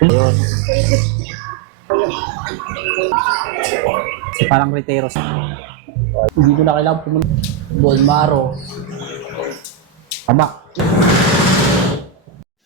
Ayun. So, parang Riteros. Hindi ko na kailangan pumunta. Bolmaro. Tama.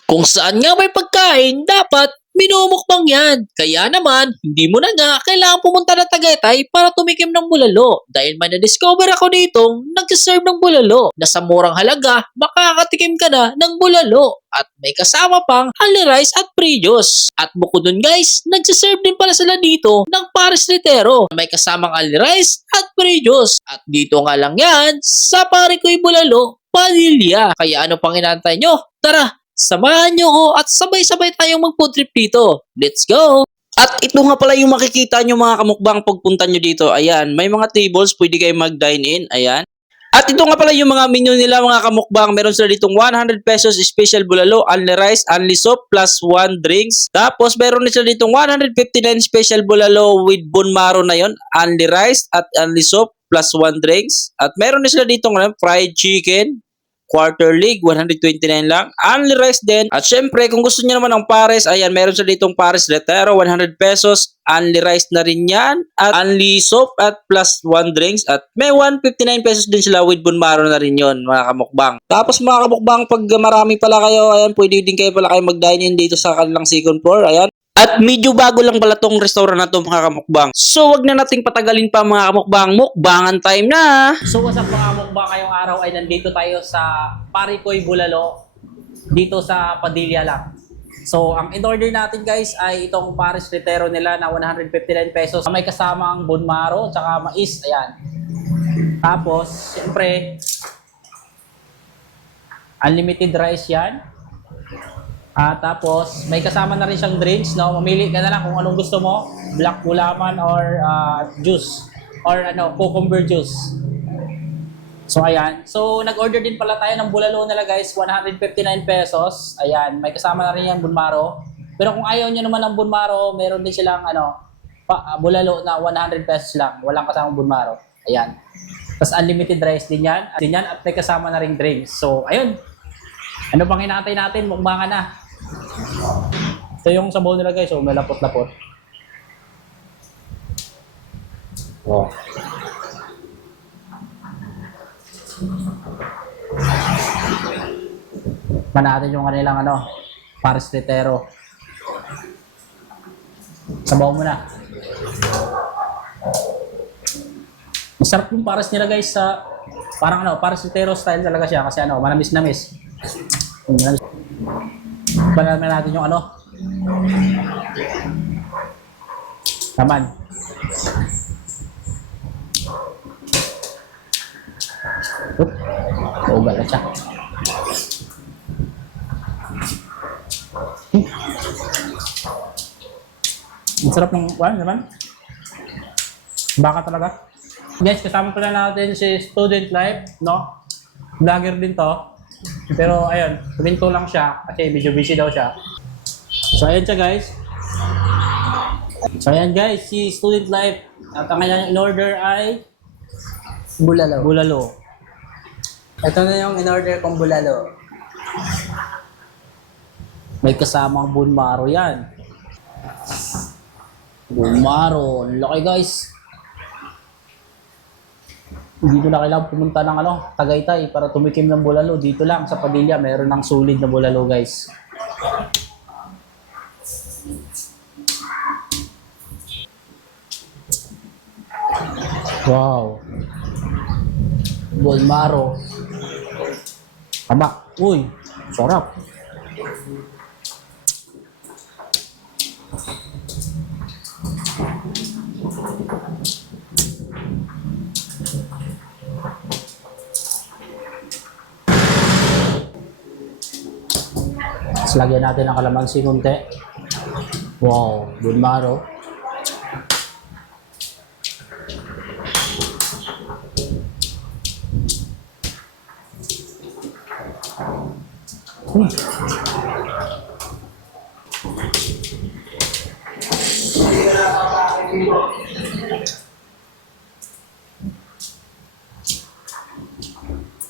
Kung saan nga may pagkain, dapat minumukbang yan. Kaya naman, hindi mo na nga kailangan pumunta ng Tagaytay para tumikim ng bulalo. Dahil may na-discover ako ditong nagsiserve ng bulalo na sa murang halaga, makakatikim ka na ng bulalo. At may kasama pang only rice at pre-juice. At bukod dun guys, nagsiserve din pala sila dito ng Paris Litero na may kasamang only rice at pre-juice. At dito nga lang yan sa Pare Ko'y Bulalo, Padilla. Kaya ano pang inaantay nyo? Tara! Samahan nyo ko at sabay-sabay tayong mag-food trip dito. Let's go! At ito nga pala yung makikita nyo mga kamukbang pagpunta nyo dito. Ayan, may mga tables, pwede kayo mag-dine in. Ayan. At ito nga pala yung mga menu nila mga kamukbang. Meron sila ditong 100 pesos special bulalo, only rice, only soup, plus 1 drinks. Tapos meron din sila ditong 159 special bulalo with bone marrow na yon, only rice at only soup, plus 1 drinks. At meron din sila ditong fried chicken, quarter lig, 129 lang. Only rice din. At syempre, kung gusto niyo naman ng pares, ayan, meron siya ditong pares letero, 100 pesos. Only rice na rin yan. At only soup at plus 1 drinks. At may 159 pesos din sila with bunmaro na rin yon mga kamukbang. Tapos mga kamukbang, pag marami pala kayo, ayan, pwede din kayo pala kayo mag-dine in dito sa kanilang second floor. Ayan. At medyo bago lang pala tong restaurant na to mga kamukbang. So wag na nating patagalin pa mga kamukbang. Mukbangan time na! So what's up mga mukbang, ngayong araw ay nandito tayo sa Pare Ko'y Bulalo dito sa Padilla lang. So ang in-order natin guys ay itong Paris Litero nila na 159 pesos. May kasamang bone marrow tsaka mais. Ayan. Tapos siyempre unlimited rice yan. Tapos, may kasama na rin siyang drinks, no? Mamili ka na lang kung anong gusto mo. Black gulaman or juice. Or cucumber juice. So, ayan. So, nag-order din pala tayo ng bulalo nila guys. 159 pesos. Ayan. May kasama na rin yung bunmaro. Pero kung ayaw nyo naman ng bunmaro, meron din silang bulalo na 100 pesos lang. Walang kasamang bunmaro. Ayan. Tapos, unlimited rice din yan. At may kasama na rin drinks. So, ayun. Ano pang inaantay natin? Mukbangan na. Ito yung sabaw nila guys, may lapot-lapot. Oh. Natin yung kanilang Paris Litero. Sabaw mo na. Masarap yung Paris nila guys sa parang Paris Litero style talaga siya kasi manamis-namis. Panamin natin yung Naman. Ugal na siya. Ang sarap ng naman. Baka talaga. Guys, kasama pala natin si Student Life, no? Vlogger din to. Pero ayun, tuminto lang siya kasi medyo busy daw siya. So ayun siya guys. So ayan guys, si Student Life. At ang kanyang in-order ay bulalo. Ito na yung in-order kong bulalo. May kasamang bone marrow yan. Bone marrow. Ang laki guys. Hindi ko na kailangan pumunta ng Tagaytay para tumikim ng bulalo. Dito lang sa Padilla, meron ng sulit na bulalo guys. Wow. Bone marrow. Tama. Uy, sarap. Tapos lagyan natin ng kalamansi kunti. Wow, bone marrow.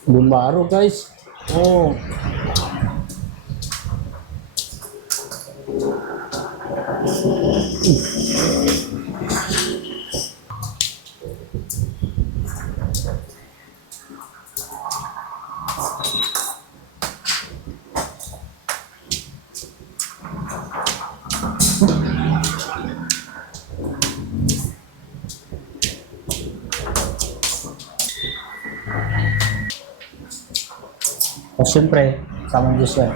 Bone marrow guys. Oh. O syempre, samang juice yan.